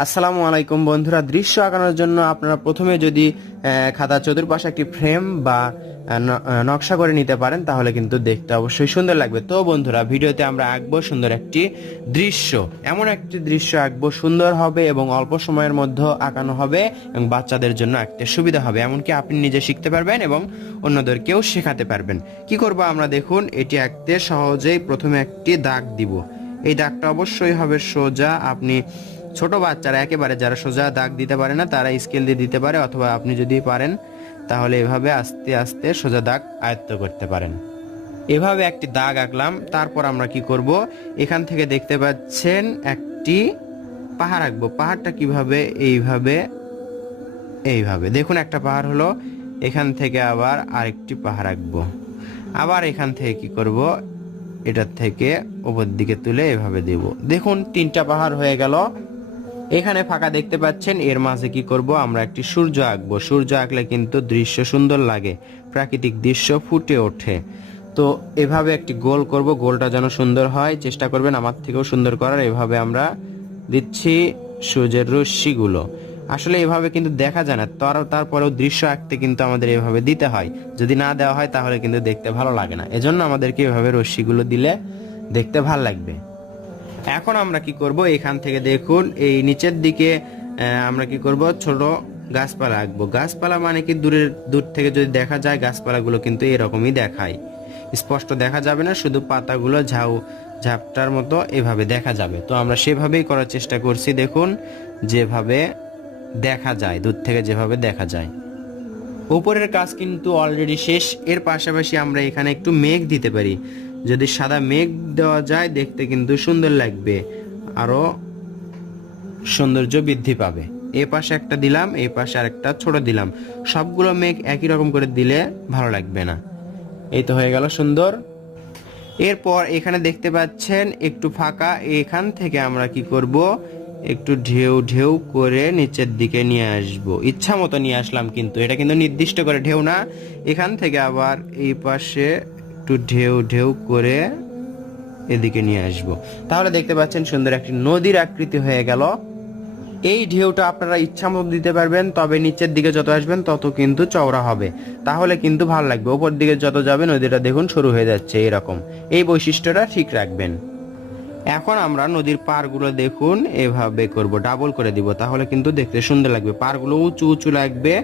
আসসালামু আলাইকুম বন্ধুরা, দৃশ্য আঁকানোর জন্য আপনারা প্রথমে যদি খাতার চতুর্পাশে একটি ফ্রেম বা নকশা করে নিতে পারেন তাহলে কিন্তু দেখতে অবশ্যই সুন্দর লাগবে। তো বন্ধুরা, ভিডিওতে আমরা আঁকবো সুন্দর একটি দৃশ্য। এমন একটি দৃশ্য আঁকবো সুন্দর হবে এবং অল্প সময়ের মধ্যে আঁকানো হবে এবং বাচ্চাদের জন্য আঁকতে সুবিধা হবে, এমনকি আপনি নিজে শিখতে পারবেন এবং অন্যদেরকেও শেখাতে পারবেন। কি করব আমরা, দেখুন এটি আঁকতে সহজেই প্রথমে একটি দাগ দিব। এই দাগটা অবশ্যই হবে সোজা। আপনি ছোট বাচ্চারা একেবারে যারা সোজা দাগ দিতে পারে না তারা স্কেল দিয়ে দিতে পারে, অথবা আপনি যদি পারেন তাহলে এভাবে আস্তে আস্তে সোজা দাগ আয়ত্ত করতে পারেন। এভাবে একটি দাগ আঁকলাম। তারপর আমরা কি করব, এখান থেকে দেখতে পাচ্ছেন একটি পাহাড় আঁকবো। পাহাড়টা কিভাবে, এইভাবে এইভাবে দেখুন একটা পাহাড় হলো। এখান থেকে আবার আরেকটি পাহাড় আঁকবো। আবার এখান থেকে কি করব, এটার থেকে উপর দিকে তুলে এভাবে দেব। দেখুন তিনটা পাহাড় হয়ে গেল। এখানে ফাঁকা দেখতে পাচ্ছেন, এর মাঝে কি করব, আমরা একটি সূর্য আঁকবো। সূর্য আঁকলে কিন্তু দৃশ্য সুন্দর লাগে, প্রাকৃতিক দৃশ্য ফুটে ওঠে। তো এভাবে একটি গোল করব, গোলটা যেন সুন্দর হয়, চেষ্টা করবেন আমার থেকেও সুন্দর করার। এভাবে আমরা দিচ্ছি সূর্যের রশ্মিগুলো। আসলে এভাবে কিন্তু দেখা যায় না, তারপরেও দৃশ্য আঁকতে কিন্তু আমাদের এভাবে দিতে হয়। যদি না দেওয়া হয় তাহলে কিন্তু দেখতে ভালো লাগে না, এজন্য আমাদেরকে এভাবে রশ্মিগুলো দিলে দেখতে ভালো লাগবে। এখন আমরা কি করব, এখান থেকে দেখুন এই নিচের দিকে আমরা কি করব, ছোট গাছপালা আঁকবো। গাছপালা মানে কি, দূর থেকে যদি দেখা যায় গাছপালাগুলো কিন্তু এরকমই দেখায়, স্পষ্ট দেখা যাবে না, শুধু পাতাগুলো ঝাপটার মতো এভাবে দেখা যাবে। তো আমরা সেভাবেই করার চেষ্টা করছি। দেখুন যেভাবে দেখা যায়, দূর থেকে যেভাবে দেখা যায়। উপরের কাজ কিন্তু অলরেডি শেষ। এর পাশাপাশি আমরা এখানে একটু মেঘ দিতে পারি। যদি সাদা মেঘ দেওয়া যায় দেখতে কিন্তু সুন্দর লাগবে, আরো সৌন্দর্য বৃদ্ধি পাবে। এ পাশে একটা দিলাম, এই পাশে আরেকটা ছোট দিলাম। সবগুলো মেঘ একই রকম করে দিলে ভালো লাগবে না। এই তো হয়ে গেল সুন্দর। এরপর এখানে দেখতে পাচ্ছেন একটু ফাঁকা, এখান থেকে আমরা কি করব, একটু ঢেউ ঢেউ করে নিচের দিকে নিয়ে আসব। ইচ্ছা মতো নিয়ে আসলাম, কিন্তু এটা কিন্তু নির্দিষ্ট করে ঢেউ না। এখান থেকে আবার এই পাশে একটু ঢেউ ঢেউ করে এদিকে নিয়ে আসব। তাহলে দেখতে পাচ্ছেন সুন্দর একটি নদীর আকৃতি হয়ে গেল। এই ঢেউটা আপনারা ইচ্ছা মতো দিতে পারবেন, তবে নিচের দিকে যত আসবেন তত কিন্তু চওড়া হবে, তাহলে কিন্তু ভালো লাগবে। উপর দিকে যত যাবে নদীটা দেখুন শুরু হয়ে যাচ্ছে এরকম। এই বৈশিষ্ট্যটা ঠিক রাখবেন। এখন আমরা নদীর পাড়গুলো দেখুন এভাবে করব, ডাবল করে দিব, তাহলে কিন্তু দেখতে সুন্দর লাগবে। পাড়গুলো উঁচু উঁচু লাগবে,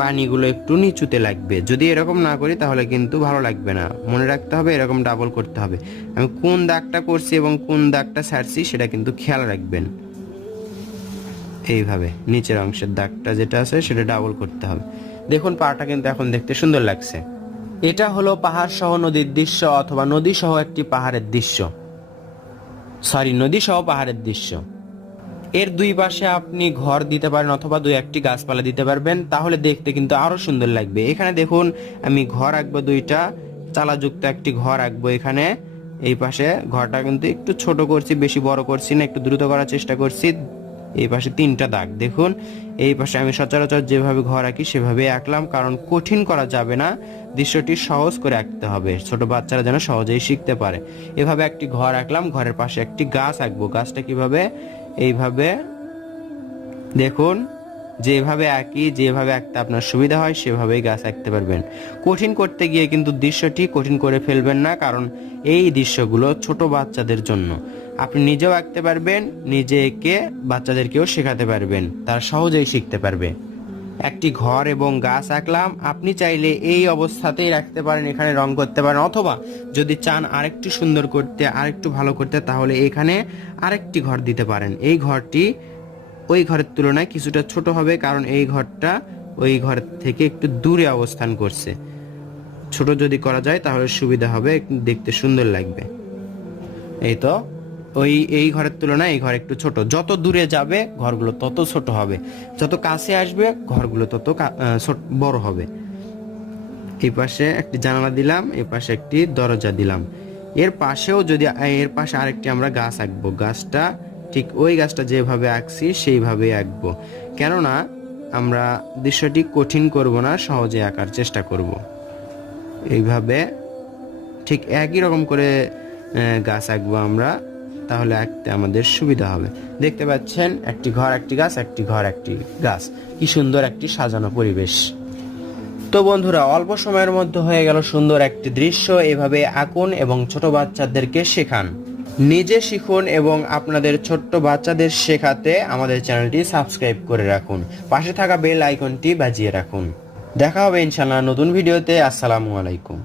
পানিগুলো একটু নিচুতে লাগবে। যদি এরকম না করি তাহলে কিন্তু ভালো লাগবে না। মনে রাখতে হবে এরকম ডাবল করতে হবে। আমি কোন দাগটা করছি এবং কোন দাগটা ছাড়ছি সেটা কিন্তু খেয়াল রাখবেন। এইভাবে নিচের অংশের দাগটা যেটা আছে সেটা ডাবল করতে হবে। দেখুন পাহাড়টা কিন্তু এখন দেখতে সুন্দর লাগছে। এটা হলো পাহাড় সহ নদীর দৃশ্য, অথবা নদী সহ একটি পাহাড়ের দৃশ্য, নদী সহ পাহাড়ের দৃশ্য। এর দুই পাশে আপনি ঘর দিতে পারেন অথবা দুই একটি গাছপালা দিতে পারবেন, তাহলে দেখতে কিন্তু আরো সুন্দর লাগবে। এখানে দেখুন আমি ঘর আঁকবো, দুইটা চালাযুক্ত একটি ঘর আঁকবো এখানে। এই পাশে ঘরটা কিন্তু একটু ছোট করছি, বেশি বড় করছি না, একটু দ্রুত করার চেষ্টা করছি। এই পাশে তিনটা দাগ দেখুন। এই পাশে আমি সচরাচর যেভাবে ঘর আঁকি সেভাবে আঁকলাম, কারণ কঠিন করা যাবে না, দৃশ্যটি সহজ করে আঁকতে হবে, ছোট বাচ্চারা যেন সহজেই শিখতে পারে। এভাবে একটি ঘর আঁকলাম, ঘরের পাশে একটি গাছ আঁকবো। গাছটা কিভাবে, এইভাবে দেখুন যেভাবে আঁকি, যেভাবে আঁকতে আপনার সুবিধা হয় সেভাবেই গাছ আঁকতে পারবেন। কঠিন করতে গিয়ে কিন্তু দৃশ্যটি কঠিন করে ফেলবেন না, কারণ এই দৃশ্যগুলো ছোট বাচ্চাদের জন্য। আপনি নিজেও আঁকতে পারবেন, নিজে এঁকে বাচ্চাদেরকেও শেখাতে পারবেন, তারা সহজেই শিখতে পারবে। একটি ঘর এবং গাছ আঁকলাম। আপনি চাইলে এই অবস্থাতেই রাখতে পারেন, এখানে রং করতে পারেন, অথবা যদি চান আরেকটু সুন্দর করতে, আরেকটু ভালো করতে, তাহলে এখানে আরেকটি ঘর দিতে পারেন। এই ঘরটি ওই ঘরের তুলনায় কিছুটা ছোট হবে, কারণ এই ঘরটা ওই ঘর থেকে একটু দূরে অবস্থান করছে। ছোট যদি করা যায় তাহলে সুবিধা হবে, দেখতে সুন্দর লাগবে। এই তো এই ঘরের তুলনায় এই ঘর একটু ছোট। যত দূরে যাবে ঘরগুলো তত ছোট হবে, যত কাছে আসবে ঘরগুলো তত বড় হবে। এই পাশে একটি জানালা দিলাম, এই পাশে একটি দরজা দিলাম। এর পাশেও যদি, এর পাশে আরেকটি আমরা গাছ আঁকবো। গাছটা ঠিক ওই গাছটা যেভাবে আঁকছি সেইভাবেই আঁকবো, কেননা আমরা দৃশ্যটি কঠিন করব না, সহজে আঁকার চেষ্টা করব। এইভাবে ঠিক একই রকম করে গাছ আঁকবো আমরা। তাহলে আঁকতে আমাদের সুবিধা হবে। দেখতে পাচ্ছেন একটি ঘর একটি গাছ, একটি ঘর একটি গাছ, কি সুন্দর একটি সাজানো পরিবেশ। তো বন্ধুরা, অল্প সময়ের মধ্যে হয়ে গেল সুন্দর একটি দৃশ্য। এভাবে আঁকুন এবং ছোট বাচ্চাদেরকে শেখান, নিজে শিখুন এবং আপনাদের ছোট্ট বাচ্চাদের শেখাতে আমাদের চ্যানেলটি সাবস্ক্রাইব করে রাখুন, পাশে থাকা বেল আইকনটি বাজিয়ে রাখুন। দেখা হবে ইনশাআল্লাহ নতুন ভিডিওতে। আসসালামু আলাইকুম।